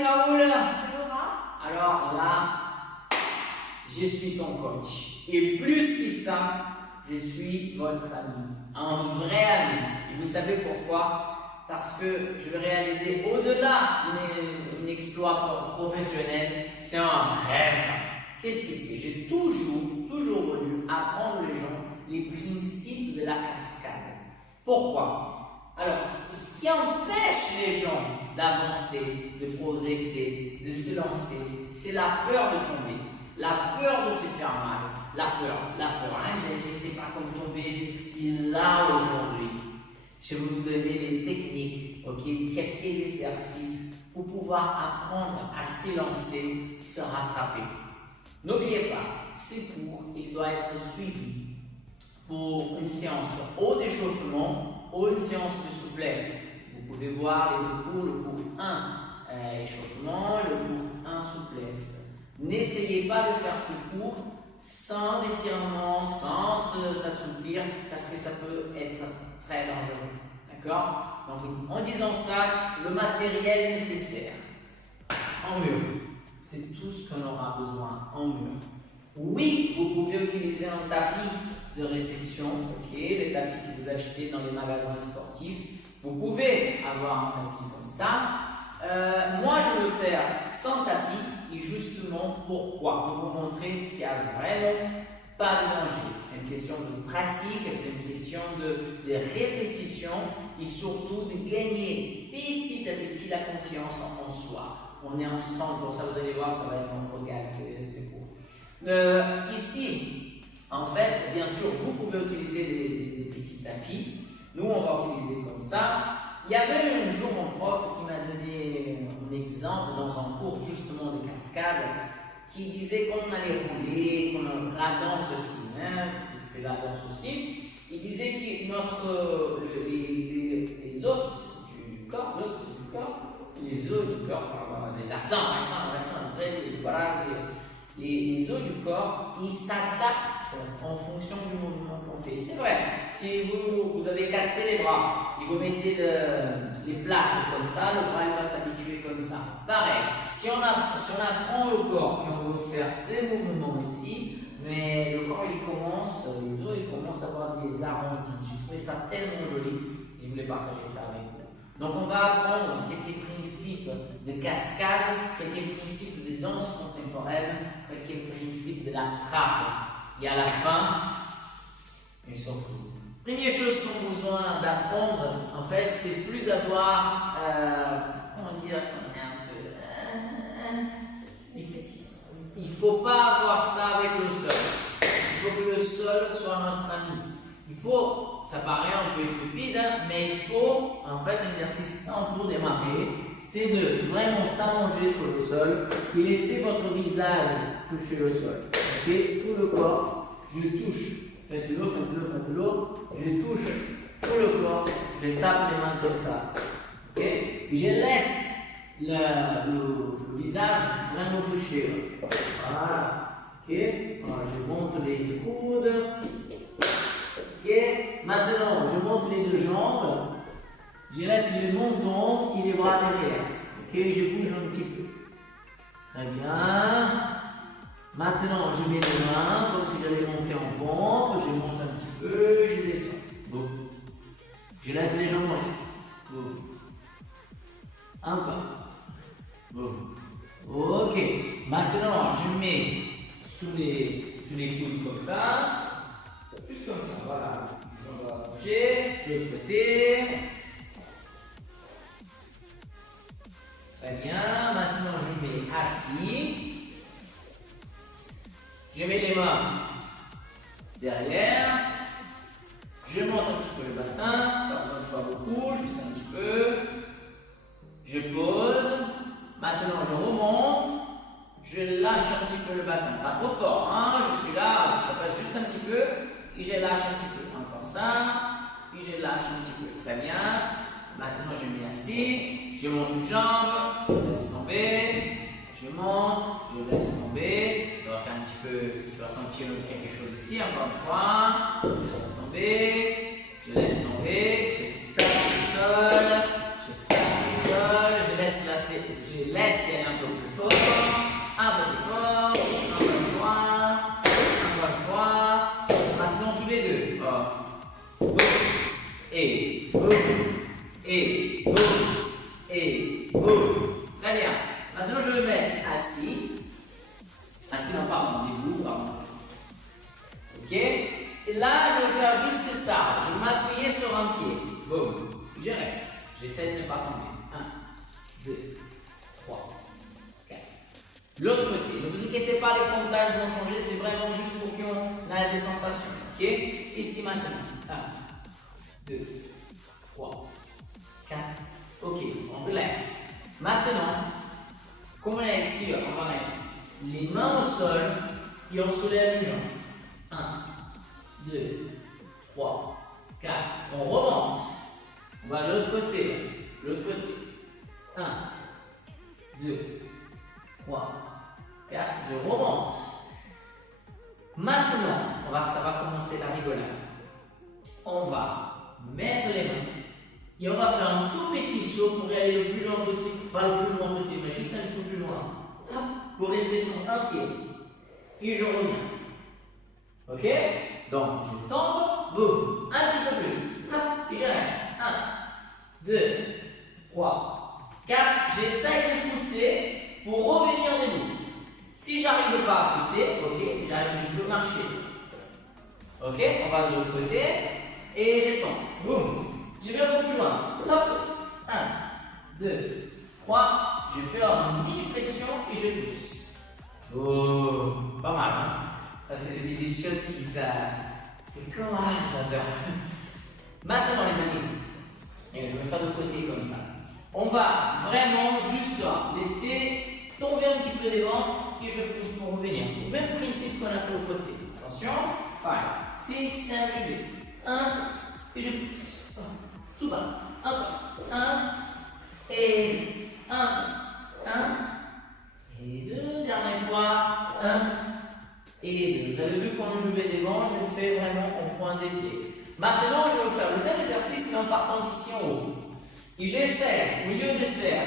c'est Raoul. C'est Laura. Alors là, je suis ton coach. Et plus que ça, je suis votre ami. Un vrai ami. Et vous savez pourquoi? Parce que je vais réaliser au-delà d'un exploit professionnel, c'est un rêve. Qu'est-ce que c'est? J'ai toujours voulu apprendre les gens les principes de la cascade. Pourquoi? Alors, ce qui empêche les gens d'avancer, de progresser, de se lancer, c'est la peur de tomber, la peur de se faire mal, la peur. Ah, je ne sais pas comment tomber. Et là, aujourd'hui, je vais vous donner les techniques, quelques exercices pour pouvoir apprendre à se lancer, se rattraper. N'oubliez pas, ce cours, il doit être suivi pour une séance ou d'échauffement ou une séance de souplesse. Vous pouvez voir les deux cours, le cours 1 échauffement, le cours 1 souplesse. N'essayez pas de faire ce cours sans étirement, sans s'assouplir, parce que ça peut être très dangereux. D'accord? Donc, en disant ça, le matériel nécessaire en mur, c'est tout ce qu'on aura besoin en mur. Oui, vous pouvez utiliser un tapis de réception, les tapis que vous achetez dans les magasins sportifs. Vous pouvez avoir un tapis comme ça. Moi, je veux faire sans tapis, et justement, pourquoi? Pour vous montrer qu'il n'y a vraiment pas de danger. C'est une question de pratique, c'est une question de répétition et surtout de gagner petit à petit la confiance en soi. On est ensemble, pour ça vous allez voir, ça va être un régal, c'est court. Ici, en fait, bien sûr, vous pouvez utiliser des petits tapis. Nous, on va utiliser comme ça. Il y avait un jour un prof qui m'a donné un exemple dans un cours justement de cascade qui disait qu'on allait rouler, qu'on la danse aussi. Je fais la danse aussi. Il disait que les os du corps, les os du corps, l'accent, les os du corps, ils s'adaptent en fonction du mouvement qu'on fait. C'est vrai, si vous avez cassé les bras et vous mettez les plaques comme ça, le bras il va s'habituer comme ça. Pareil, si on apprend le corps, qu'on veut faire ces mouvements ici, mais le corps il commence, les os ils commencent à avoir des arrondis. J'ai trouvé ça tellement joli, je voulais partager ça avec vous. Donc on va apprendre quelques principes de cascade, quelques principes de danse contemporaine, quelques principes de la trappe. Et à la fin, une surprise. Première chose qu'on a besoin d'apprendre, en fait, c'est plus avoir, comment dire, il ne faut pas avoir ça avec le sol. Il faut que le sol soit notre ami. Il faut, ça paraît un peu stupide, mais il faut, en fait, un exercice simple pour démarrer, c'est de vraiment s'allonger sur le sol et laisser votre visage toucher le sol. Tout le corps, je touche. Faites-le, je touche tout le corps, je tape les mains comme ça. Je laisse le visage vraiment touché. Voilà. Alors, je monte les coudes. Maintenant, je monte les deux jambes. Je laisse le menton et les bras derrière. Je bouge un petit peu. Très bien. Maintenant, je mets les mains comme si j'allais monter en pompe. Je monte un petit peu, je descends. Bon. Je laisse les jambes monter. Bon. Encore. Bon. Ok. Maintenant, je mets sous les coudes comme ça. Juste comme ça, voilà. On va bouger, de l'autre côté. Très bien. Maintenant, je mets assis. Je mets les mains derrière. Je monte un petit peu le bassin. Pas besoin de faire beaucoup, juste un petit peu. Je pose. Maintenant, je remonte. Je lâche un petit peu le bassin. Pas trop fort, hein? Je suis là, ça passe juste un petit peu. Et je lâche un petit peu. Encore ça. Et je lâche un petit peu. Très bien. Maintenant, je me mets assis. Je monte une jambe. Je laisse tomber. Je monte. Je laisse tomber. Ça va faire un petit peu. Si tu vas sentir quelque chose ici, encore une fois. Je laisse tomber. Je laisse tomber. Je tape le sol. Je tape le sol. Je laisse y Ok? Et là, je vais faire juste ça. Je vais m'appuyer sur un pied. Boum. Je reste. J'essaie de ne pas tomber. 1, 2, 3, 4. L'autre côté. Ne vous inquiétez pas, les comptages vont changer. C'est vraiment juste pour qu'on ait des sensations. Ok? Ici maintenant. 1, 2, 3, 4. Ok, on relaxe. Maintenant, comme on est ici, on va mettre les mains au sol et on soulève les jambes. 1, 2, 3, 4. On remonte. On va de l'autre côté. L'autre côté. 1, 2, 3, 4. Je remonte. Maintenant, ça va commencer la rigolade. On va mettre les mains et on va faire un tout petit saut pour aller le plus loin possible. Pas le plus loin possible, mais juste un petit peu plus loin. Hop, pour rester sur un pied. Et je reviens. Ok? Donc, je tombe, boum, un petit peu plus. Hop, et je reste. 1, 2, 3, 4. J'essaye de pousser pour revenir debout. Si j'arrive pas à pousser, ok, si j'arrive, je peux marcher. Ok, on va de l'autre côté. Et je tombe. Boum. Je vais un peu plus loin. Hop. 1, 2, 3. Je fais une mini-flexion et je pousse. Oh, pas mal, hein? Ça, c'est des petites choses qui ça. C'est comme j'adore. Maintenant, les amis, et je vais faire de l'autre côté comme ça. On va vraiment juste laisser tomber un petit peu des vents et je pousse pour revenir. Le même principe qu'on a fait au côté. Attention. 5, 6, 7, 8. 1 et je pousse. Tout bas. Encore. 1 et 1. 1 et 2. Dernière fois. 1 et 2. Vous avez vu quand je vais devant, je fais vraiment en point des pieds. Maintenant, je vais faire le même exercice mais en partant d'ici en haut. Et j'essaie, au lieu de faire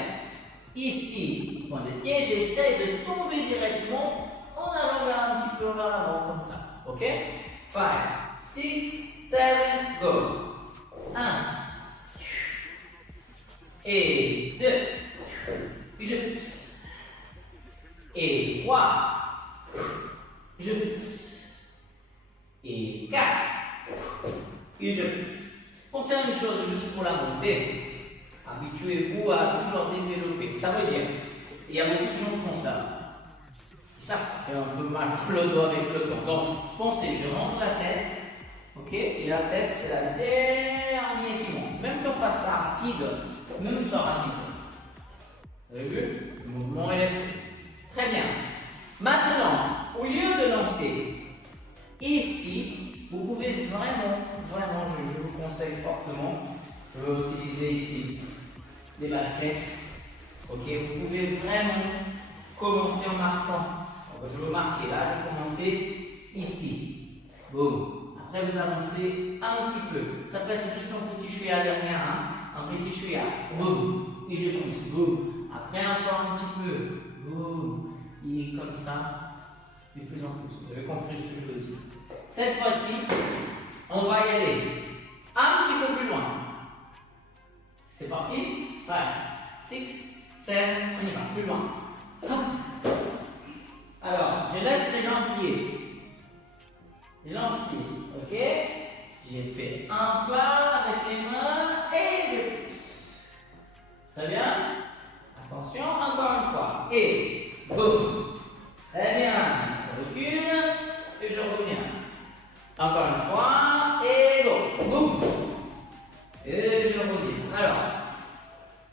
ici, point des pieds, j'essaie de tomber directement en allant vers un petit peu vers l'avant comme ça. Ok? 5, 6, 7, go. 1 et 2 et je pousse. Et 3 je pousse. Et 4 et je pousse. Pensez à une chose juste pour la montée. Habituez-vous à toujours développer. Ça veut dire, il y a beaucoup de gens qui font ça. Ça fait un peu mal pour le dos avec le temps. Donc, pensez, je rentre la tête. Ok? Et la tête, c'est la dernière qui monte. Même qu'on fasse ça rapide, même que ce soit rapide. Vous avez vu? Le mouvement est fait. Très bien. Maintenant, au lieu de lancer ici, vous pouvez vraiment, je vous conseille fortement, je vais utiliser ici des baskets. Ok? Vous pouvez vraiment commencer en marquant. Donc, je veux marquer là, je vais commencer ici. Boum. Après, vous avancez un petit peu. Ça peut être juste un petit chouïa derrière, hein? Un petit chouïa. Boum. Et je pousse. Boum. Après, encore un petit peu. Boum. Et comme ça, de plus en plus. Vous avez compris ce que je veux dire. Cette fois-ci, on va y aller un petit peu plus loin. C'est parti. 5, 6, 7, on y va. Plus loin. Hop. Alors, je laisse les jambes pliées. Je lance pied. Ok? J'ai fait un pas avec les mains et je pousse. Très bien? Attention, encore une fois. Et boum. Très bien. Je recule et je reviens. Encore une fois. Et go. Boum. Et je reviens. Alors,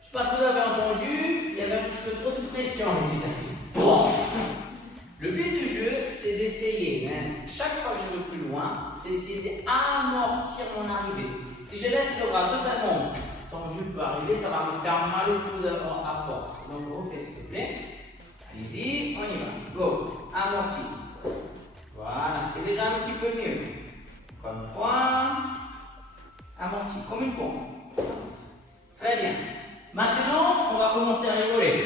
je ne sais pas si vous avez entendu, il y avait un petit peu trop de pression ici. Ça fait pouf. Le but du jeu, c'est d'essayer, hein, chaque fois que je vais plus loin, c'est essayer d'amortir mon arrivée. Si je laisse le bras totalement tendu pour arriver, ça va me faire mal au cou à force. Donc, refais s'il te plaît. Allez-y, on y va. Go. Amorti. Voilà, c'est déjà un petit peu mieux. Encore une fois. Amorti, comme une pompe. Très bien. Maintenant, on va commencer à rigoler.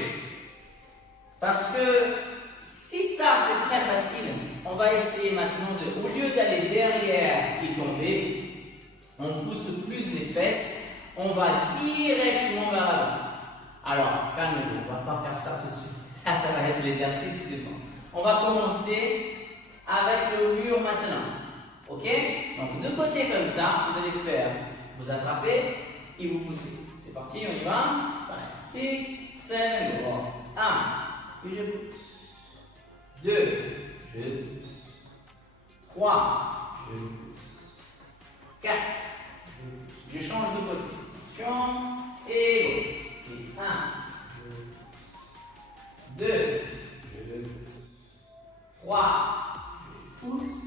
Parce que si ça c'est très facile, on va essayer maintenant de, au lieu d'aller derrière et tomber, on pousse plus les fesses, on va directement vers l'avant. Alors, calmez-vous, on ne va pas faire ça tout de suite. Ça va être l'exercice suivant. On va commencer avec le mur maintenant. Ok? Donc, de côté comme ça, vous allez faire, vous attrapez et vous poussez. C'est parti, on y va. 5, 6, 7, go. 1, et je pousse. 2, je pousse. 3, je pousse. 4, je change de côté. Attention, et go. Et 1, 2, je pousse. 3, je pousse.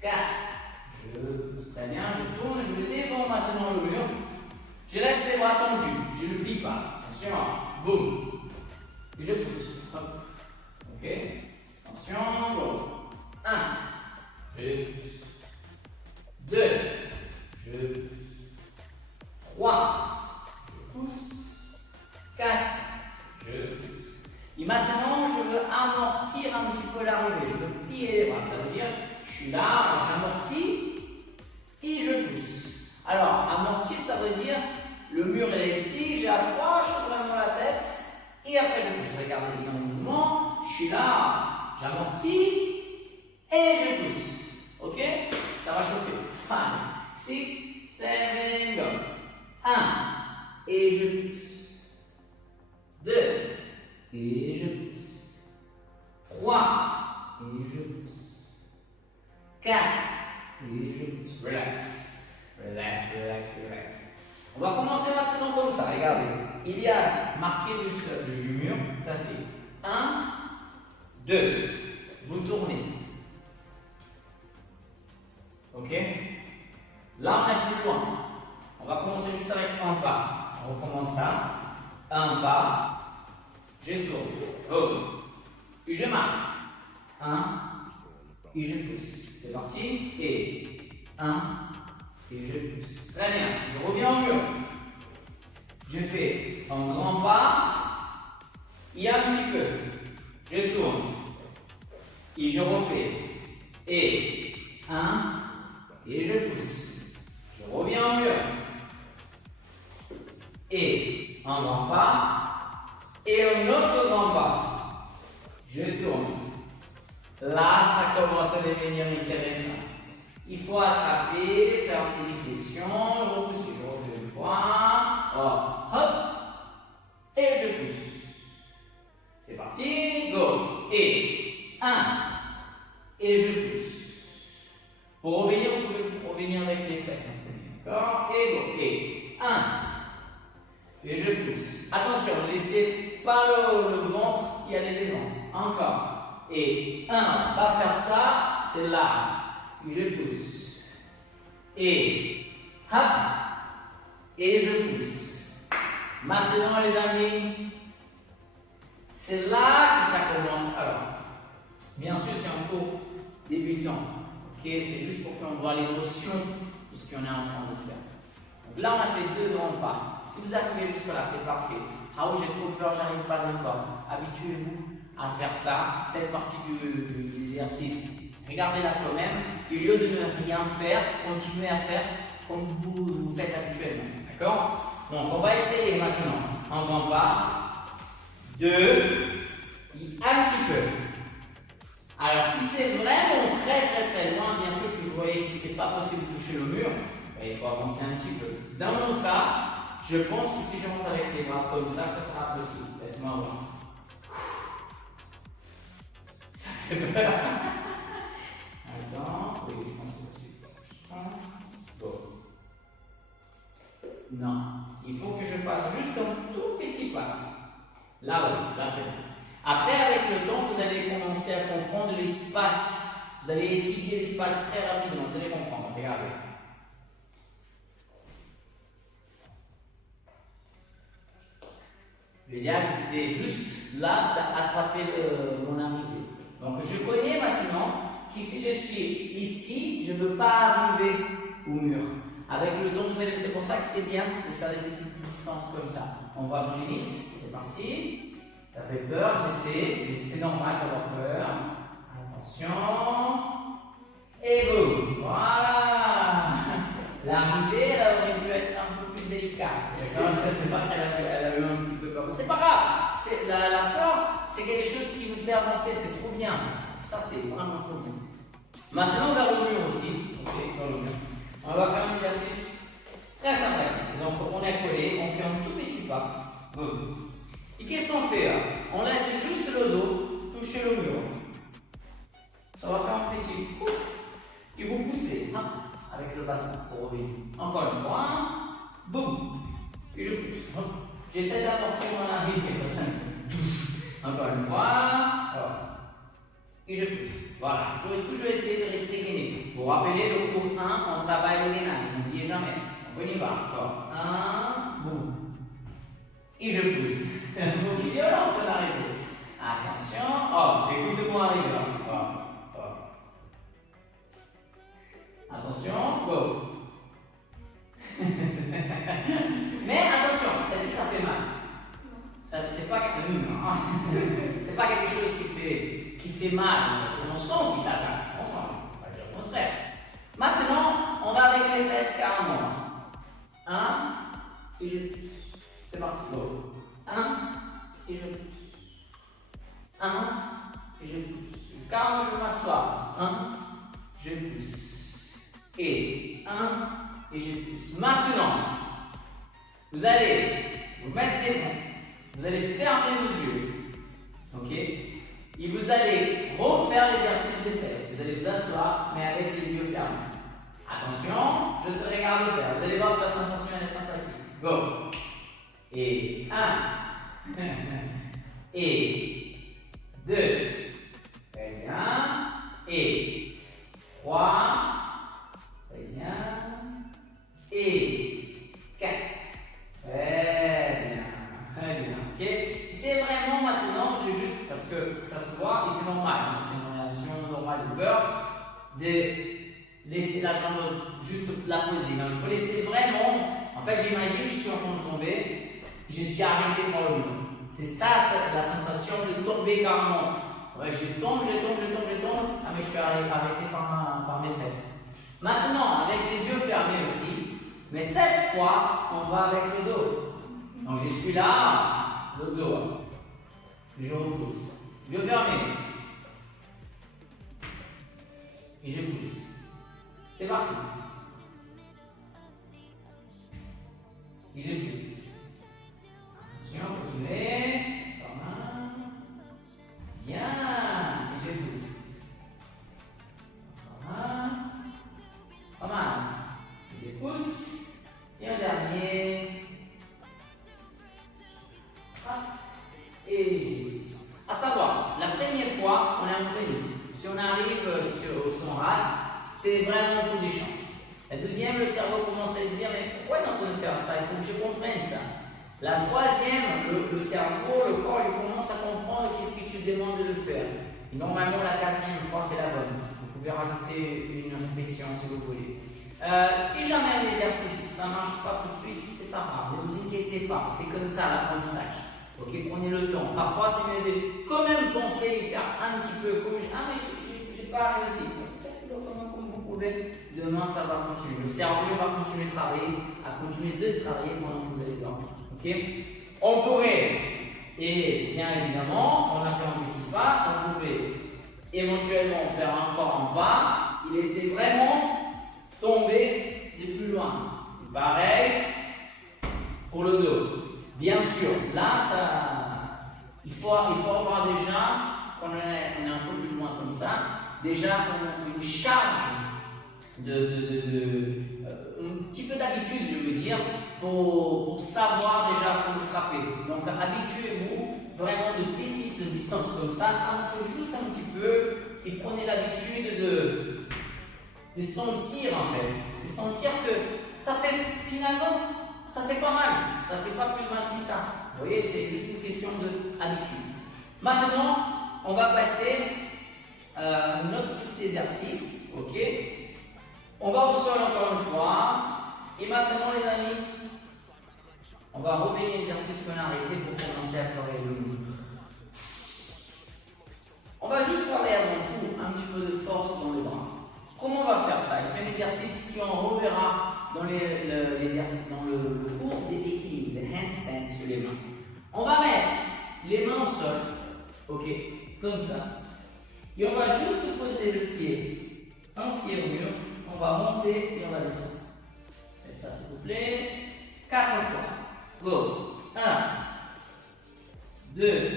4, je pousse. Très bien, je tourne, je le dévends maintenant le mur. Je laisse les bras tendus, je ne plie pas. Attention, boum. Et je pousse. Hop. Ok. Attention, go. 1, je pousse. 2, je pousse. 3, je pousse. 4, je pousse. Et maintenant, je veux amortir un petit peu l'arrivée. Je veux plier les bras. Ça veut dire, je suis là, j'amortis et je pousse. Alors, amortir, ça veut dire, le mur est ici, j'approche vraiment la tête et après je pousse. Regardez bien le mouvement. Je suis là, j'amortis et je pousse. Ok? Ça va chauffer. 5, 6, 7, go. 1, et je pousse. 2, et je pousse. 3, et je pousse. 4, et je pousse. Relax. Relax, relax, relax. On va commencer maintenant comme ça. Regardez. Il y a marqué du mur. Ça fait 1, 2. Vous tournez. Ok? Là, on est plus loin. On va commencer juste avec un pas. On recommence ça. Un pas. Je tourne. Oh. Et je marque. 1. Et je pousse. C'est parti. Et 1. Et je pousse. Très bien. Je reviens au mur. Je fais un grand pas. Et un petit peu. Je tourne. Et je refais. Et 1. Et je pousse. Je reviens au mur. Et un grand pas. Et un autre grand pas. Je tourne. Là, ça commence à devenir intéressant. Il faut attraper, faire une flexion, repousser. Je refais une fois. Oh, hop. Et je pousse. C'est parti. Go. Et 1. Et je pousse. Pour revenir, vous pouvez revenir avec les fesses. D'accord? Et go. Et 1. Et je pousse. Attention, ne laissez pas le ventre y aller devant. Encore. Et 1. Pas faire ça, c'est là. Et je pousse. Et hop. Et je pousse. Maintenant, les amis, c'est là que ça commence. Alors, bien sûr, c'est un cours débutant. Ok, c'est juste pour qu'on voit l'émotion de ce qu'on est en train de faire. Donc là, on a fait 2 grands pas. Si vous arrivez jusque-là, c'est parfait. Ah oui, j'ai trop peur, j'arrive pas encore. Habituez-vous à faire ça, cette partie de l'exercice. Regardez-la quand même. Au lieu de ne rien faire, continuez à faire comme vous faites habituellement. D'accord? Donc, on va essayer maintenant. Un grand pas. 2. Et un petit peu. Alors, si c'est vraiment très loin, bien sûr que vous voyez que ce n'est pas possible de toucher le mur, il faut avancer un petit peu. Dans mon cas, je pense que si je monte avec les bras comme ça sera possible. Laisse-moi voir. Ça fait peur. Attends, oui, je pense que c'est possible. Bon. Non, il faut que je fasse juste un tout petit pas. Là, oui, là c'est bon. Après, avec le temps, vous allez commencer à comprendre l'espace. Vous allez étudier l'espace très rapidement. Vous allez comprendre. Regardez. L'idéal, c'était juste là d'attraper mon arrivée. Donc, je connais maintenant que si je suis ici, je ne peux pas arriver au mur. Avec le temps, vous allez, c'est pour ça que c'est bien de faire des petites distances comme ça. On voit nos limites. C'est parti. Ça fait peur, j'essaie. C'est normal d'avoir peur. Attention. Et boum. Voilà. L'arrivée, elle aurait pu être un peu plus délicate. D'accord? Ça, c'est pas qu'elle a eu un petit peu peur. C'est pas grave. La peur, c'est quelque chose qui nous fait avancer. C'est trop bien. Ça, c'est vraiment trop bien. Maintenant, vers le mur aussi. Boum. Et qu'est-ce qu'on fait là? On laisse juste le dos toucher le mur. Ça va faire un petit coup. Et vous poussez avec le bassin pour revenir. Encore une fois. Boum. Et je pousse. J'essaie d'amortir mon arrivée. Le bassin. Encore une fois. Voilà. Et je pousse. Voilà. Il faut toujours essayer de rester gainé. Vous vous rappelez le cours 1, on travaille le gainage. N'oubliez jamais. On y va. Encore. 1. Boum. Et je pousse. Beaucoup violent, ça n'arrive pas. Attention. Oh, écoute-moi arriver là. Oh, oh. Attention. Go. Mais attention, est-ce que ça fait mal? C'est pas, c'est pas quelque chose qui fait mal. En fait. On sent qu'il s'attaque. On sent. On va dire le contraire. Maintenant, on va avec les fesses carrément. 1. Et je pousse. C'est parti. Go. 1. Et je pousse. 1. Et je pousse. Quand je m'assois. 1. Je pousse. Et 1. Et je pousse. Maintenant, vous allez vous mettre des mains. Vous allez fermer vos yeux. Ok? Et vous allez refaire l'exercice des fesses. Vous allez vous asseoir, mais avec les yeux fermés. Attention, je te regarde le faire. Vous allez voir que la sensation elle est sympathique. Go! Et 1. Et 2. Très bien. Et 3. Très bien. Et 4. Très bien. Très bien. Ok? C'est vraiment maintenant de juste, parce que ça se voit et c'est normal, c'est une réaction normale de peur, de laisser la jambe juste la poser. Donc, il faut laisser vraiment. En fait, j'imagine, je suis en train de tomber, je suis arrêté par le mur. C'est ça, la sensation de tomber carrément. Ouais, je tombe. Ah, mais je suis arrêté par mes fesses. Maintenant, avec les yeux fermés aussi, mais cette fois, on va avec le dos. Donc, je suis là, le dos. Je repousse. Yeux fermés. Et je pousse. C'est parti. Et je pousse. Attention, continuez. Pas mal. Bien. Et je pousse. Pas mal. Pas mal. Je pousse. Et un dernier. Et à savoir, la première fois, on a un peu. Si on arrive au son rase, c'était vraiment tout des chances. La deuxième, le cerveau commence à dire mais pourquoi il est en train de faire ça? Il faut que je comprenne ça. La troisième, le cerveau, le corps, il commence à comprendre qu'est-ce que tu demandes de le faire. Et normalement, la quatrième fois, c'est la bonne. Vous pouvez rajouter une répétition si vous voulez. Si jamais un exercice, ça ne marche pas tout de suite, c'est pas grave. Ne vous inquiétez pas. C'est comme ça l'apprentissage. Ok, prenez le temps. Parfois, c'est mieux de quand même penser et faire un petit peu comme ah, mais j'ai pas réussi. Faites-le comme vous pouvez. Demain, ça va continuer. Le cerveau va continuer de travailler, pendant que vous allez dormir. Ok, on pourrait, et bien évidemment, on a fait un petit pas, on pouvait éventuellement faire encore un pas et laisser vraiment tomber de plus loin. Et pareil pour le dos. Bien sûr, là, il faut avoir déjà, quand on est un peu plus loin comme ça, déjà une charge un petit peu d'habitude, je veux dire, pour savoir déjà comment frapper. Donc, habituez-vous vraiment de petites distances comme ça, avancez juste un petit peu et prenez l'habitude de sentir en fait. C'est sentir que ça fait finalement. Ça fait pas mal, ça fait pas plus mal que ça. Vous voyez, c'est juste une question d'habitude. Maintenant, on va passer à notre petit exercice. Ok. On va au sol encore une fois. Et maintenant, les amis, on va revenir à l'exercice qu'on a arrêté pour commencer à faire le move. On va juste parler avant tout un petit peu de force dans les bras. Comment on va faire ça? C'est un exercice qu'on reverra dans le cours d'équilibre, des handstands sur les mains. On va mettre les mains au sol, ok, comme ça. Et on va juste poser le pied, un pied au mur. On va monter et on va descendre. Faites ça s'il vous plaît. 4 fois. Go. 1, 2,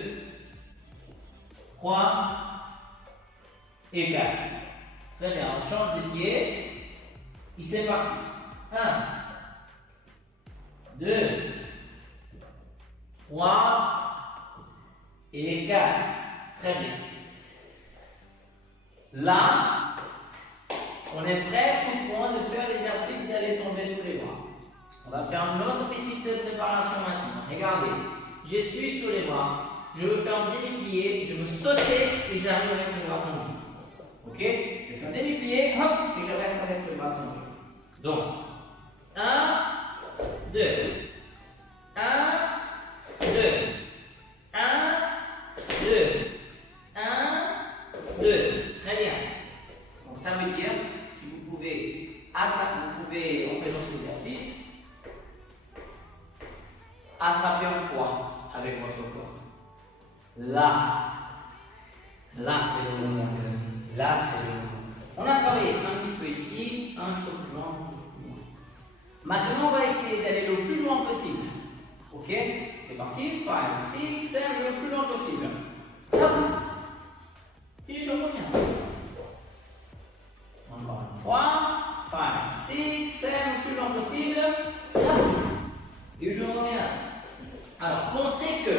3 et 4. Très bien, on change de pied. Et c'est parti. 1, 2, 3 et 4. Très bien. Là, on est presque au point de faire l'exercice d'aller tomber sur les bras. On va faire une autre petite préparation maintenant. Regardez, je suis sur les bras. Je veux faire un demi-plié, je me sauter et j'arrive avec le bras tendu. Ok? Je fais un demi-plié, hop, et je reste avec le bras tendu. Donc, 1, 2, 1, 2, 1, 2, 1, 2. Très bien. Donc, ça veut dire que vous pouvez attraper, on fait dans cet exercice, attraper un poids avec votre corps. Là, c'est le moment, mes amis. Là, c'est le moment. On a travaillé un petit peu ici, un petit peu plus loin. Maintenant, on va essayer d'aller le plus loin possible. Ok? C'est parti. 5, 6, 7, le plus loin possible. Hop. Et je reviens. Encore une fois. 5, 6, 7, le plus loin possible. Hop. Et je reviens. Alors, pensez que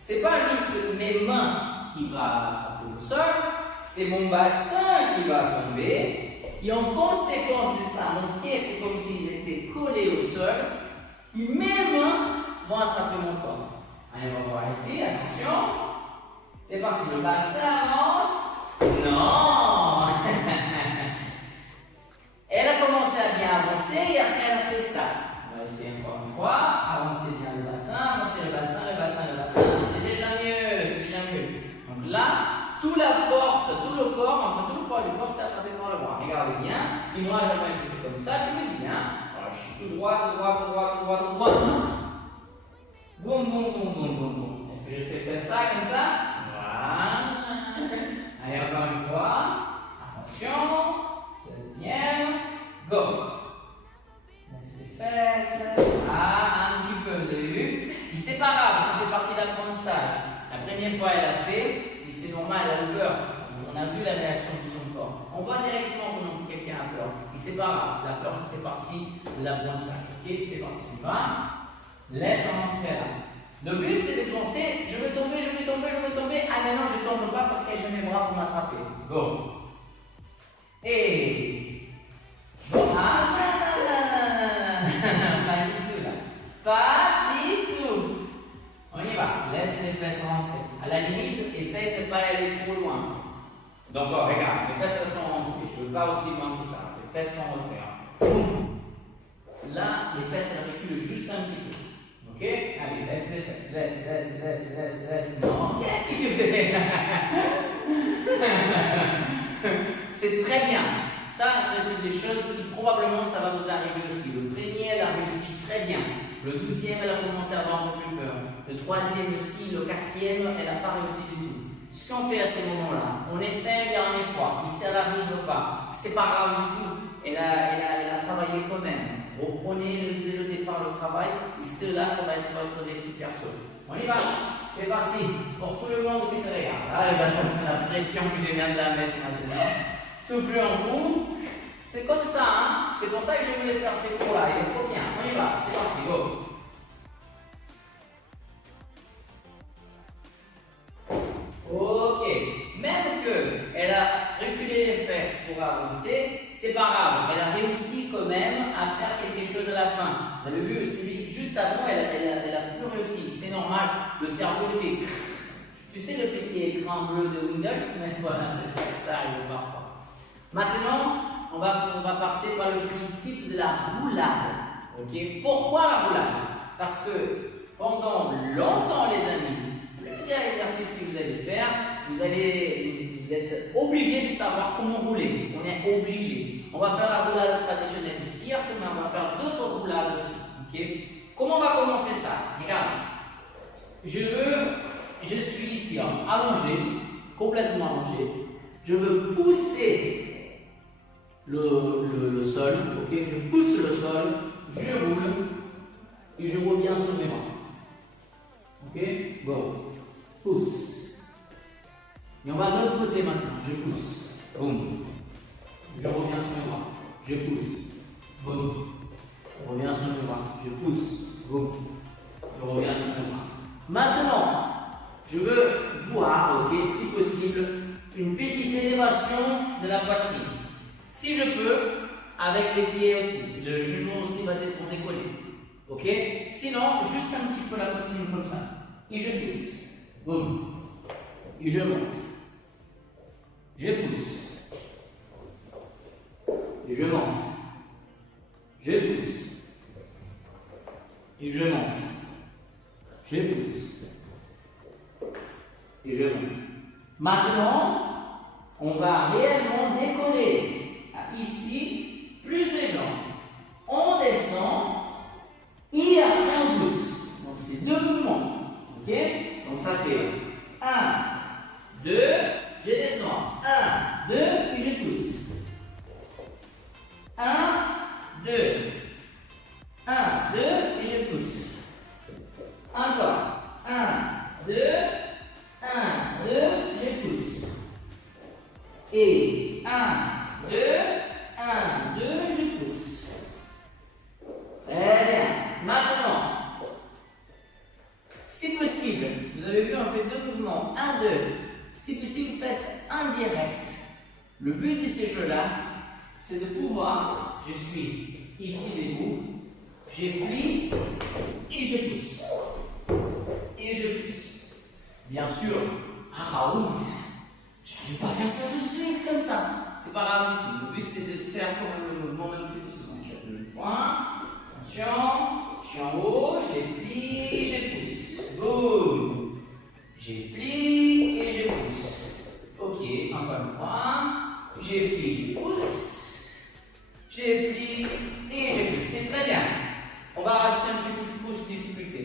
c'est pas juste mes mains qui vont attraper le sol, c'est mon bassin qui va tomber. Et en conséquence de ça, mon pied, c'est comme s'ils étaient collés au sol. Et mes mains vont attraper mon corps. Allez, on va voir ici, attention. C'est parti, le bassin avance. Non. Elle a commencé à bien avancer et après elle a fait ça. On va essayer encore une fois. Avancer bien le bassin, avancer le bassin, le bassin, le bassin. C'est déjà mieux, c'est déjà mieux. Donc là, toute la force, tout le corps, enfin tout le poids du corps, c'est attrapé par le bras. Regardez bien. Si moi jamais je le fais comme ça, je me dis, hein. Voilà, je suis tout droit, tout droit, tout droit, tout droit, tout droit. Boum, boum, boum, boum, boum, boum. Est-ce que je fais comme ça, comme ça? Voilà. Allez, encore une fois. Attention. Deuxième. Go. Laisse les fesses. Ah, un petit peu, vous avez vu? Et c'est pas grave, ça fait partie de l'apprentissage. La première fois, elle a fait, et c'est normal, elle a eu peur. On a vu la réaction de son corps. On voit directement quand quelqu'un a peur. Et c'est pas grave, la peur, ça fait partie de l'apprentissage. Ok, c'est parti. On va. Laisse rentrer là. Le but, c'est de penser, je vais tomber, je vais tomber, je vais tomber. Ah, maintenant, je ne tombe pas parce que j'ai mes bras pour m'attraper. Go. Et. Ah, pas du tout là. Pas du tout. On y va. Laisse les fesses rentrer. À la limite, essaye de ne pas aller trop loin. Donc, oh, regarde, les fesses sont rentrées. Je ne veux pas aussi loin que ça. Les fesses sont rentrées. Hein. Là, les fesses reculent juste un petit peu. Ok? Allez, laisse les fesses. Laisse. Non, qu'est-ce que tu fais? C'est très bien. Ça, c'est des choses qui probablement ça va vous arriver aussi. Le premier, elle a réussi très bien. Le 12e, elle a commencé à avoir un peu plus peur. Le 3e aussi, le 4e, elle n'a pas réussi du tout. Ce qu'on fait à ces moments-là, on essaie une dernière fois. Et si elle n'arrive pas, c'est pas grave du tout. Elle a travaillé quand même. Reprenez dès le départ le travail. Et cela, ça va être votre défi perso. On y va. C'est parti. Pour tout le monde qui te regarde. Ah, elle va sentir la pression que je viens de la mettre maintenant. Soufflez un coup. C'est comme ça, hein. C'est pour ça que je voulais faire ces cours-là. Il est trop bien. On y va. C'est parti. Go. Ok. Même qu'elle a reculé les fesses pour avancer, c'est pas grave. Elle a réussi quand même à faire quelque chose à la fin. Vous avez vu, juste avant, elle a plus réussi. C'est normal. Le cerveau le fait. Tu sais le petit écran bleu de Windows, mais voilà, ça arrive parfois. Maintenant, on va passer par le principe de la roulade. Okay? Pourquoi la roulade? Parce que pendant longtemps, les amis, plusieurs exercices que vous allez faire, vous êtes obligé de savoir comment rouler. On est obligé. On va faire la roulade traditionnelle du cirque, mais on va faire d'autres roulades aussi. Okay? Comment on va commencer ça? Regarde. Je suis ici, allongé, complètement allongé. Je veux pousser le sol, ok? Je pousse le sol, je roule et je reviens sur mes mains. Ok? Go. pousse. Et on va de l'autre côté maintenant. Je pousse. Boum. Je reviens sur mes bras. Je pousse. Boum. Je reviens sur mes bras. Je pousse. Boum. Je reviens sur mes bras. Maintenant, je veux voir, ok, si possible, une petite élévation de la poitrine. Si je peux, avec les pieds aussi. Le genou aussi va être pour décoller. Ok? Sinon, juste un petit peu la poitrine comme ça. Et je pousse. Boum. Et je monte. Je pousse. Et je monte. Je pousse. Et je monte. Je pousse. Et je monte. Maintenant, on va réellement décoller. Ici, plus les jambes. On descend et après on pousse. Donc c'est deux mouvements. Ok? Donc ça fait 1, 2, je descends. 1, 2 et je pousse. 1, 2. 1, 2 et je pousse. Encore. 1, 2. 1, 2, je pousse. Et 1, 2, 1, 2, je pousse. Très bien. Maintenant, si possible, vous avez vu, on fait deux mouvements. 1, 2. Si possible, vous faites indirect. Le but de ces jeux-là, c'est de pouvoir, je suis ici debout, je plie et je pousse. Et je pousse. Bien sûr, Raoult, je n'arrive pas à faire ça tout de suite comme ça. C'est pas grave du tout. Le but c'est de faire quand même le mouvement même plus doucement. Je fais le point. Attention. Je suis en haut. Je plie. Je pousse. Boum. Je plie et je pousse. Ok. Encore une fois. Je plie. Je pousse. Je plie et je pousse. C'est très bien. On va rajouter une petite couche de difficulté.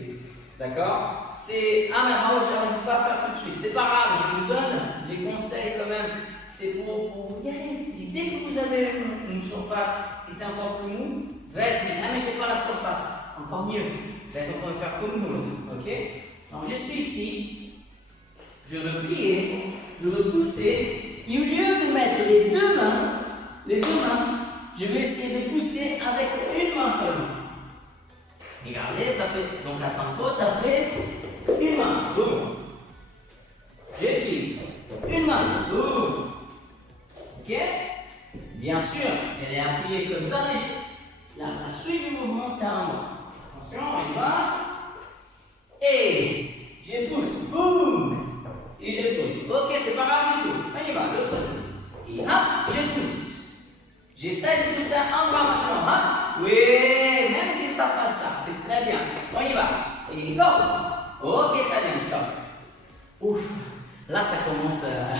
D'accord? C'est ah mais Raoult, je n'arrive pas à faire tout de suite. C'est pas grave, je vous donne les conseils quand même. C'est pour y aller. Et dès que vous avez une surface qui c'est encore plus mou, vas-y. Ah mais j'ai pas la surface. Encore mieux. Vous allez encore faire comme nous. Ok? Donc je suis ici. Je veux plier. Je veux pousser. Et au lieu de mettre les deux mains, je vais essayer de pousser avec une main seulement. Regardez, ça fait, donc à tempo, ça fait une main, boum. J'ai pris une main, boum. Ok? Bien sûr, elle est appuyée comme ça, mais la suite du mouvement, c'est à moi. Attention, on y va. Et je pousse, boum. Et je pousse. Ok, c'est pas grave du tout. On y va, l'autre côté. Et hop, je pousse. J'essaie de pousser encore maintenant. Hop. Oui, même que ça fasse ça, c'est très bien. On y va. Et go. Ok, très bien, stop. Ouf, là ça commence à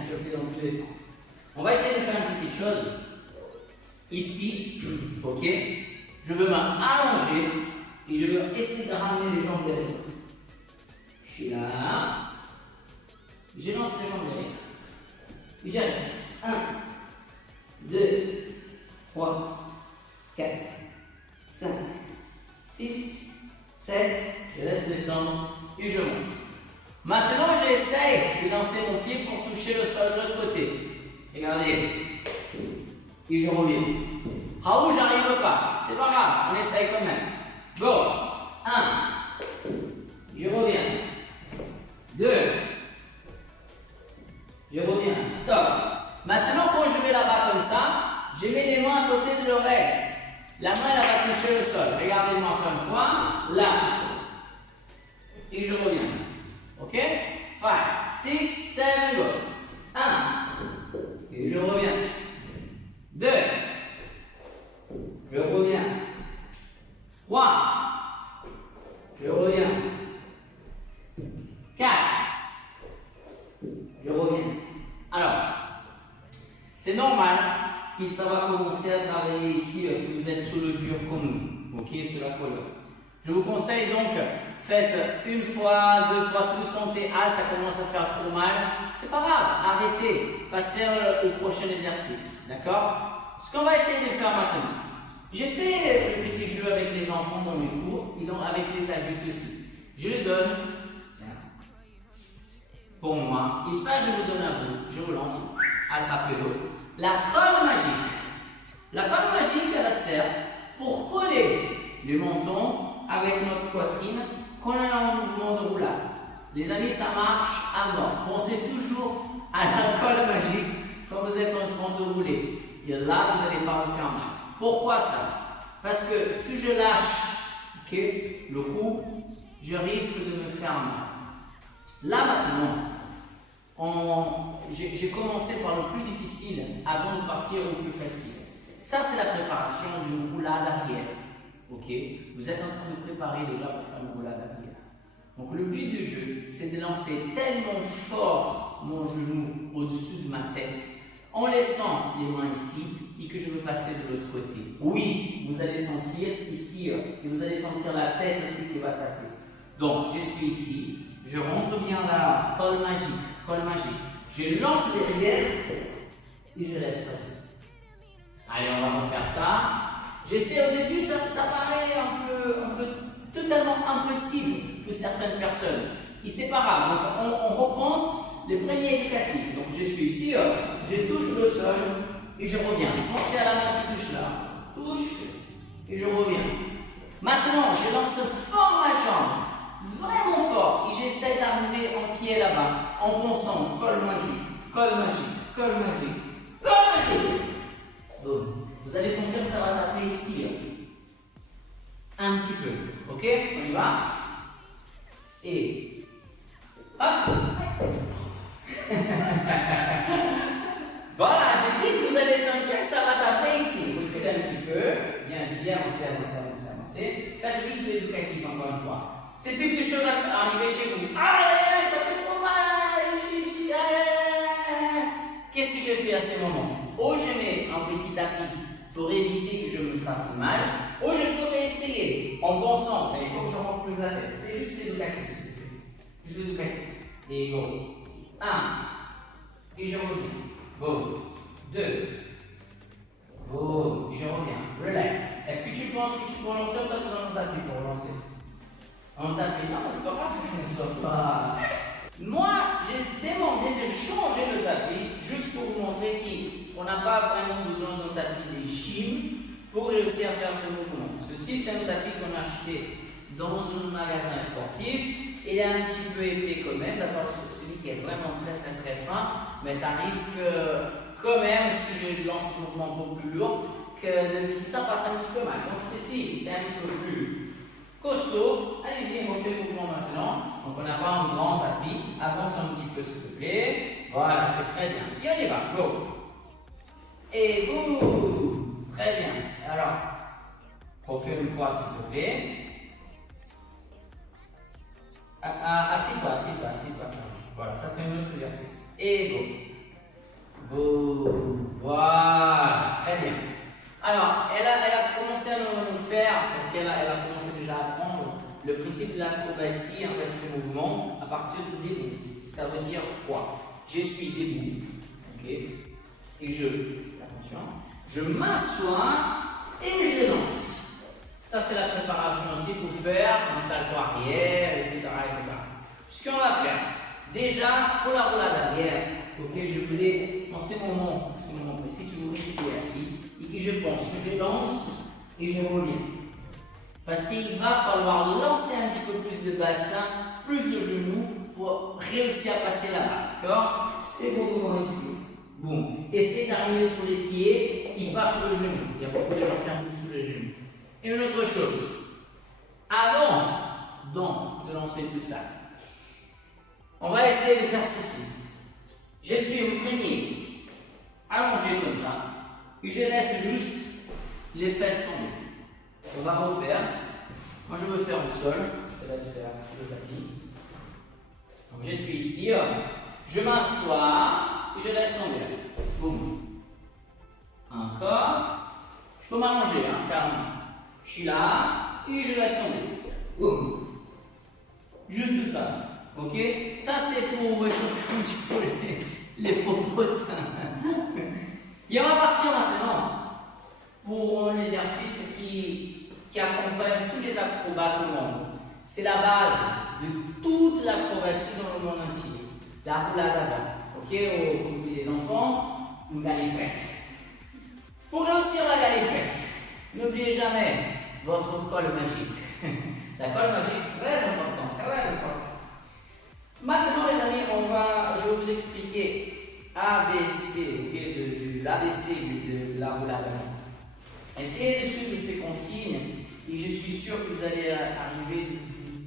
chauffer dans tous les sens. On va essayer de faire une petite chose. Ici, ok, je veux m'allonger et je veux essayer de ramener les jambes derrière. Je suis là. Je lance les jambes derrière. Et je reste. 1, 2, 3, 4, 5, 6, 7, je laisse descendre et je monte. Maintenant, j'essaie de lancer mon pied pour toucher le sol de l'autre côté. Regardez. Et je reviens. Raoult, j'arrive pas. C'est pas grave, on essaye quand même. Go. 1. Je reviens. 2. Je reviens. Stop. Maintenant, quand je vais là-bas comme ça, je mets les mains à côté de l'oreille. La main, elle va toucher le sol. Regardez-moi encore une fois. Là. Et je reviens. Ok? 5, 6, 7, go. 1. Et je reviens. 2. Je reviens. 3. Je reviens. 4. Je reviens. Alors, c'est normal que ça va commencer à travailler ici si vous êtes sous le dur comme nous, ok, sous la colonne. Je vous conseille donc, faites une fois, deux fois, si vous sentez, ah, ça commence à faire trop mal, c'est pas grave, arrêtez, passez au prochain exercice, d'accord? Ce qu'on va essayer de faire maintenant, j'ai fait le petit jeu avec les enfants dans mes cours, et donc avec les adultes aussi. Je les donne, tiens, pour moi. Et ça, je vous donne à vous. Je vous lance. Attrapez-le. La colle magique. La colle magique, elle sert pour coller le menton avec notre poitrine quand on a un mouvement de roulade. Les amis, ça marche à mort. Pensez toujours à la colle magique quand vous êtes en train de rouler. Et là, vous n'allez pas vous faire mal. Pourquoi ça? Parce que si je lâche le coup, je risque de me faire mal. Là maintenant, j'ai commencé par le plus difficile avant de partir au plus facile. Ça, c'est la préparation d'une roulade arrière. Ok? Vous êtes en train de préparer déjà pour faire une roulade arrière. Donc le but du jeu, c'est de lancer tellement fort mon genou au-dessus de ma tête, en laissant les mains ici, et que je veux passer de l'autre côté. Oui, vous allez sentir ici, et vous allez sentir la tête aussi qui va taper. Donc, je suis ici, je rentre bien là, colle magique. Je lance derrière, et je laisse passer. Allez, on va refaire ça. J'essaie au début, ça paraît un peu totalement impossible pour certaines personnes. Et c'est pas grave, donc on repense les premiers éducatifs. Donc je suis ici, je touche le sol et je reviens. Pensez à la main qui touche là. Touche et je reviens. Maintenant, je lance fort ma jambe, vraiment fort, et j'essaie d'arriver en pied là-bas, en pensant colle magique, colle magique, colle magique, colle magique. Boum. Vous allez sentir que ça va taper ici. Un petit peu. Ok? On y va? Et hop! Voilà, j'ai dit que vous allez sentir que ça va taper ici. Vous reculez un petit peu. Bien ici, avancez. Faites juste l'éducatif encore une fois. C'est type de choses arriver chez vous. Ah, ça fait trop mal. Qu'est-ce que je fais à ce moment? Ou je mets un petit tapis pour éviter que je me fasse mal, ou je pourrais essayer en pensant, mais il faut que je rentre plus la tête. Fais juste l'éducatif, s'il vous plaît. Juste l'éducatif. Et go. 1. Et je reviens. Go. 2. Go. Et je reviens. Relax. Est-ce que tu penses que tu peux lancer ou tu as besoin de tapis pour lancer? En tapis? Non, c'est pas grave. Ne sors pas. Moi, j'ai demandé de changer le tapis juste pour vous montrer qu'on n'a pas vraiment besoin d'un tapis de gym pour réussir à faire ce mouvement. Ceci, c'est un tapis qu'on a acheté dans un magasin sportif. Il est un petit peu épais quand même, d'abord celui qui est vraiment très fin, mais ça risque quand même, si je lance un mouvement un peu plus lourd, que ça passe un petit peu mal. Donc ceci, c'est un petit peu plus costaud. Allez-y, on fait le mouvement maintenant. Donc on n'a pas un grand tapis. Avance un petit peu s'il te plaît. Voilà, c'est très bien. Et on y va. Go. Et boum. Très bien. Alors, on fait une fois s'il te plaît. Assis-toi. Voilà, ça c'est un autre exercice. Et go. Boum. Voilà. Très bien. Alors, elle a commencé à nous faire, parce qu'elle a commencé déjà à apprendre le principe de l'acrobatie, en fait, ces mouvements, à partir du début. Ça veut dire quoi? Je suis debout, ok? Et attention, je m'assois et je lance. Ça, c'est la préparation aussi pour faire un salto arrière, etc. Ce qu'on va faire, déjà, pour la roulade arrière, ok, je voulais, en ces moments précis, que vous restez assis et que je pense, que je lance et je reviens. Parce qu'il va falloir lancer un petit peu plus de bassin, plus de genoux pour réussir à passer là-bas. D'accord? C'est bon mouvement ici. Bon. Essayez d'arriver sur les pieds, il passe sur le genou. Il y a beaucoup de gens qui arrivent sur les genoux. Et une autre chose, avant donc de lancer tout ça, on va essayer de faire ceci. Je suis au premier, allongé comme ça, et je laisse juste les fesses tomber. On va refaire. Moi je veux faire au sol, je te laisse faire sur le tapis. Donc je suis ici, je m'assois et je laisse tomber. Boum. Encore. Je peux m'allonger, carrément. Je suis là et je laisse tomber. Boum. Juste ça. Ok? Ça c'est pour réchauffer un petit peu les popotes. Et on va partir maintenant pour un exercice qui accompagne tous les acrobates au monde. C'est la base de toute l'acrobatie dans le monde entier. la roulade avant. Ok, les enfants, une galipette. Pour réussir la galipette, n'oubliez jamais votre colle magique. La colle magique, très important, très important. Maintenant, les amis, je vais vous expliquer ABC, okay, de l'ABC de la roulade avant. Essayez de suivre ces consignes et je suis sûr que vous allez arriver du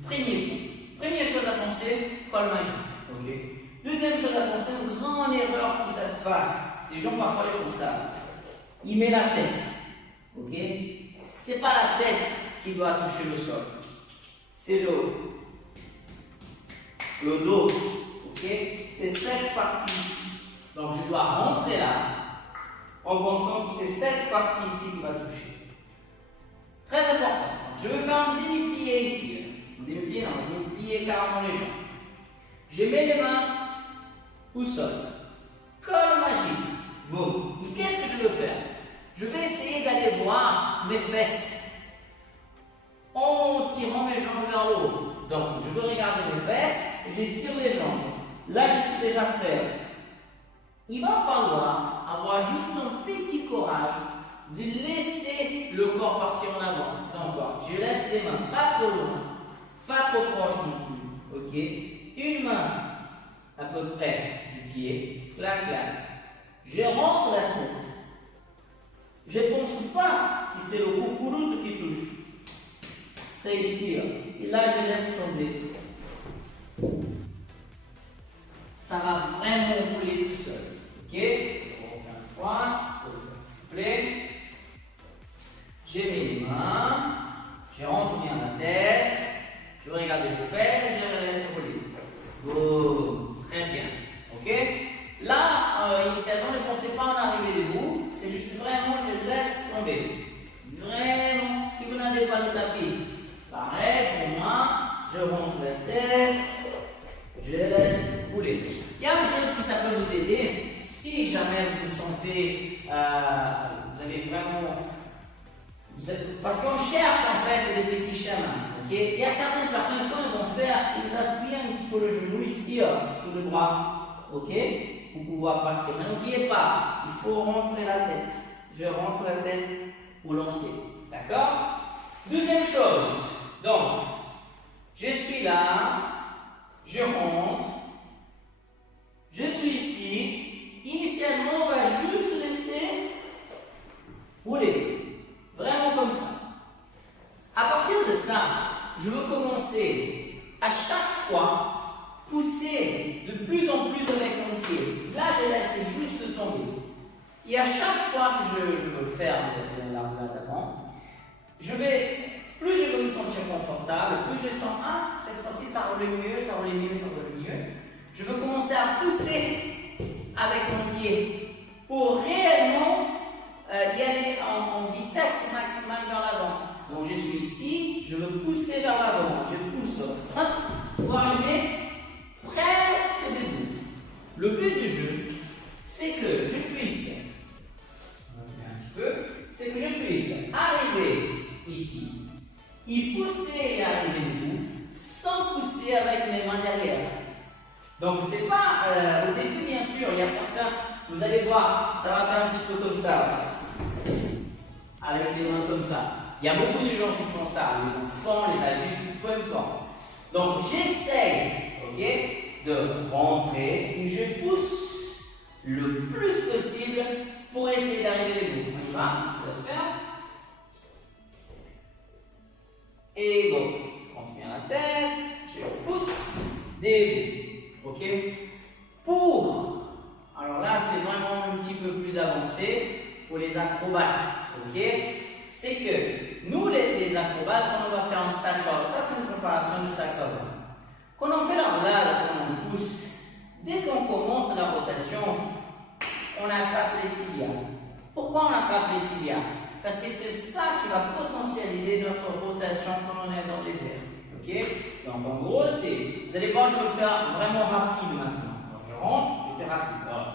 premier coup. Première chose à penser, colle magique. Okay. Deuxième chose à penser, une grande erreur qui ça se passe. Les gens parfois ils font ça. Ils mettent la tête. Ok? C'est pas la tête qui doit toucher le sol. C'est le dos. Ok? C'est cette partie ici. Donc je dois rentrer là en pensant que c'est cette partie ici qui va toucher. Très important. Je vais faire un demi-plié ici. Un demi-plié, non, je vais plier carrément les jambes. Je mets les mains au sol. Colle magique. Boum. Et qu'est-ce que je veux faire? Je vais essayer d'aller voir mes fesses en tirant mes jambes vers le haut. Donc, je veux regarder mes fesses et j'étire les jambes. Là, je suis déjà prêt. Il va falloir avoir juste un petit courage de laisser le corps partir en avant. Donc, je laisse les mains pas trop loin, pas trop proche non plus. Ok? Une main à peu près du pied. Clac, clac. Je rentre la tête. Je ne pense pas que c'est le coucouloute qui touche. C'est ici. Et là, je laisse tomber. Ça va vraiment rouler tout seul. Ok? On refait une fois. S'il vous plaît. Je mets les mains. Je rentre bien la tête. Je vais regarder les fesses et je les laisse rouler. Boum. Très bien. Ok? Là, initialement, je ne pensais pas en arriver debout. C'est juste vraiment, je laisse tomber. Vraiment, si vous n'avez pas le tapis, pareil pour moi, je rentre la tête, je laisse couler. Il y a une chose qui ça peut vous aider. Si jamais vous sentez, vous avez vraiment... parce qu'on cherche en fait des petits chemins. Okay? Il y a certaines personnes, quand ils vont faire, ils appuient un petit peu le genou ici, sur le bras. Ok? Pour pouvoir partir. Mais n'oubliez pas, il faut rentrer la tête. Je rentre la tête pour lancer. D'accord? Deuxième chose. Donc, je suis là, je rentre, je suis ici. Initialement, on va juste laisser rouler. Vraiment comme ça. À partir de ça, je veux commencer à chaque fois pousser de plus en plus avec mon pied. Là, je laisse juste tomber. Et à chaque fois que je veux faire la roulade avant, plus je veux me sentir confortable, plus je sens, cette fois-ci, ça roule mieux, ça roule mieux, ça roule mieux. Je veux commencer à pousser avec mon pied pour réellement y aller en vitesse maximale vers l'avant. Donc, je suis ici, je veux pousser vers l'avant. Je pousse pour arriver presque debout. Le but du jeu, c'est que je puisse, c'est que je puisse arriver ici, y pousser et arriver debout, sans pousser avec mes mains derrière. Donc c'est pas, au début bien sûr, il y a certains, vous allez voir, ça va faire un petit peu comme ça, avec les mains comme ça. Il y a beaucoup de gens qui font ça, les enfants, les adultes, peu importe. Donc j'essaye, ok, de rentrer et je pousse le plus possible pour essayer d'arriver debout. On y va, je vous laisse faire. Et bon, je rentre bien la tête, je pousse debout. Ok? Alors là, c'est vraiment un petit peu plus avancé pour les acrobates. Ok? C'est que nous, les acrobates, quand on va faire un sac à ça, c'est une préparation du sac à dos. Quand on fait la roulade, quand on pousse, dès qu'on commence la rotation, on attrape les tibias. Pourquoi on attrape les tibias? Parce que c'est ça qui va potentialiser notre rotation quand on est dans les airs. Ok? Donc en gros, vous allez voir, je vais le faire vraiment rapide maintenant. Donc je rentre, je fais rapide. Voilà.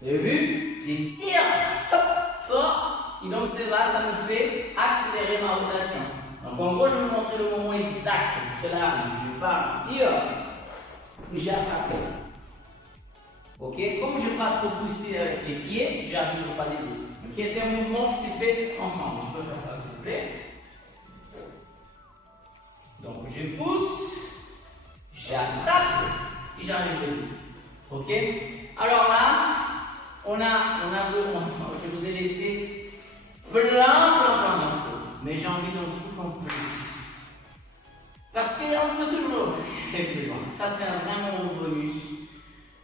Vous avez vu? J'étire fort. Et donc c'est là, ça me fait accélérer ma rotation. Donc en gros, je vais vous montrer le moment exact. Cela, je pars ici. j'ai attrapé. Ok, comme je n'ai pas trop poussé avec les pieds, j'arrive pas les deux. Ok, c'est un mouvement qui s'est fait ensemble. Je peux faire ça s'il vous plaît. Donc je pousse, j'attrape et j'arrive les deux. Ok, alors là, je vous ai laissé plein d'infos, mais j'ai envie d'un truc en plus. Parce qu'on peut toujours aller plus loin. Ça, c'est vraiment un bonus,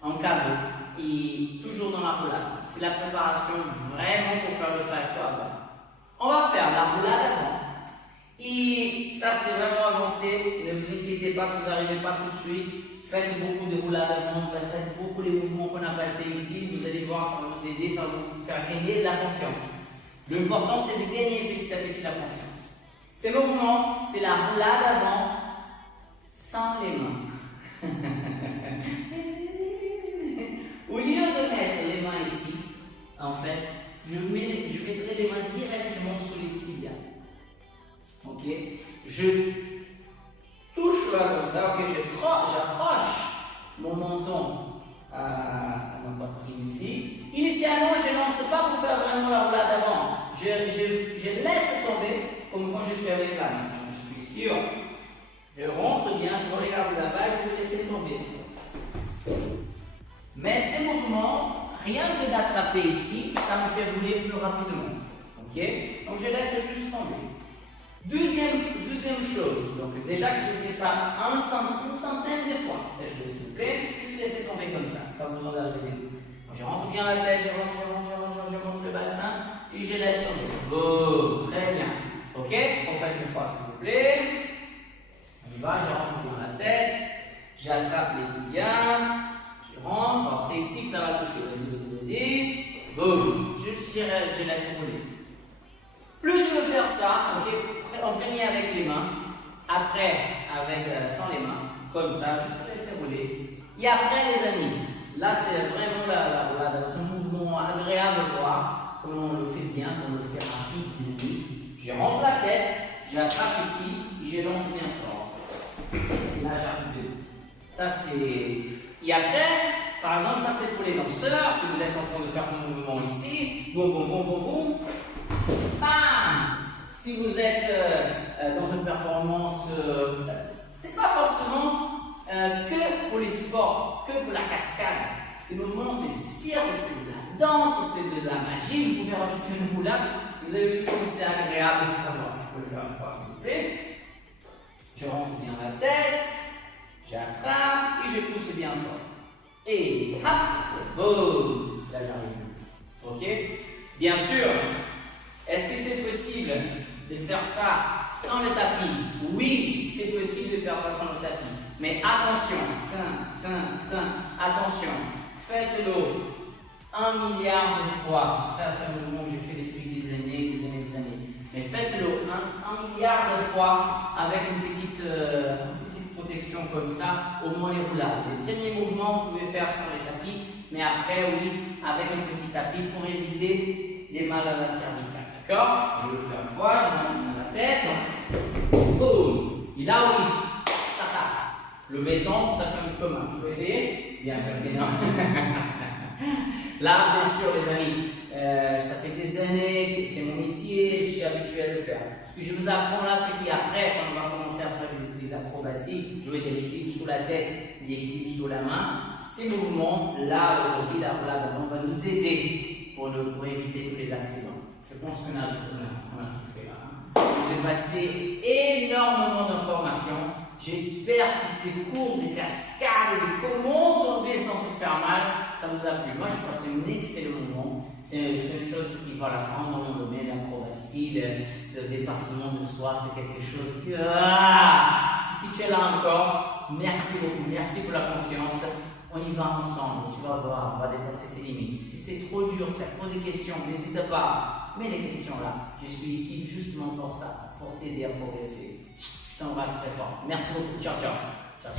un cadeau, et toujours dans la roulade. C'est la préparation vraiment pour faire le salto avant. On va faire la roulade avant. Et ça, c'est vraiment avancé. Ne vous inquiétez pas si vous n'arrivez pas tout de suite. Faites beaucoup de roulades avant, faites beaucoup les mouvements qu'on a passés ici. Vous allez voir, ça va vous aider, ça va vous faire gagner de la confiance. L'important, c'est de gagner petit à petit la confiance. Ces mouvements, c'est la roulade avant sans les mains. Au lieu de mettre les mains ici, en fait, je mettrai les mains directement sur les tibias. Ok, je touche là comme ça, ok, j'approche mon menton à ma poitrine ici. Initialement, je ne lance pas pour faire vraiment la roulade avant. Je laisse tomber comme quand je suis avec la main. Je suis sûr. Je rentre bien, je regarde là-bas et je vais laisser tomber. Mais ces mouvements, rien que d'attraper ici, ça me fait rouler plus rapidement. Ok, donc je laisse juste tomber. Deuxième chose, donc déjà que j'ai fait ça une centaine de fois, faites-le s'il vous plaît, juste laissez tomber comme ça, pas besoin d'arriver. Je rentre bien la tête, je monte le bassin et je laisse tomber. Go, très bien. Ok, on fait une fois s'il vous plaît. On y va, je rentre bien la tête, j'attrape les tibias, je rentre, alors c'est ici que ça va toucher, vas-y. Go, je laisse rouler. Plus je veux faire ça, ok, empreignez avec les mains, après sans les mains, comme ça, juste pour laisser rouler. Et après les amis, là c'est vraiment ce mouvement agréable à voir, comment on le fait bien, comment on le fait rapide. Je rentre la tête, j'attrape ici, et je lance bien fort. Et là j'arrive. Ça c'est... Et après, par exemple, ça c'est pour les danseurs, si vous êtes en train de faire un mouvement ici, boum. Bam! Si vous êtes dans une performance, c'est pas forcément que pour les sports, que pour la cascade. Ces mouvements, c'est du cirque, c'est de la danse, c'est de la magie. Vous pouvez rajouter une roulade. Vous avez vu comme c'est agréable à voir. Je peux le faire une fois, s'il vous plaît. Je rentre bien la tête, j'attrape et je pousse bien fort. Et hop, boum! Là, j'arrive. Ok? Bien sûr. Est-ce que c'est possible de faire ça sans le tapis? Oui, c'est possible de faire ça sans le tapis. Mais attention, attention, faites-le 1 milliard de fois. Ça, c'est un mouvement que j'ai fait depuis des années. Mais faites-le 1 milliard de fois avec une petite protection comme ça, au moins les roulades. Les premiers mouvements, vous pouvez faire sans les tapis, mais après, oui, avec un petit tapis pour éviter les mal à la cervicale. D'accord? Je vais le faire une fois, je monte dans la tête. Boum! Et là, oui, ça tape. Le béton, ça fait un peu mal. Vous pouvez essayer? Bien sûr que non. Là, bien sûr, les amis, ça fait des années, c'est mon métier, je suis habitué à le faire. Ce que je vous apprends là, c'est qu'après, quand on va commencer à faire des acrobaties, je vais dire l'équilibre sous la tête, l'équilibre sous la main. Ces mouvements, là, aujourd'hui, la roulade avant va nous aider pour éviter tous les accidents. Je pense qu'on a tout fait là. Je vous ai passé énormément d'informations. J'espère que ces cours de cascade et de comment tomber sans se faire mal, ça vous a plu. Moi, je pense que c'est un excellent moment. C'est une chose qui, voilà, ça rentre dans mon domaine, l'acrobatie, le dépassement de soi, c'est quelque chose que... Si tu es là encore, merci beaucoup, merci pour la confiance. On y va ensemble, tu vas voir, on va dépasser tes limites. Si c'est trop dur, si y a trop de questions, n'hésite pas, mets les questions là. Je suis ici justement pour ça, pour t'aider à progresser. Je t'embrasse très fort. Merci beaucoup. Ciao, ciao. Ciao.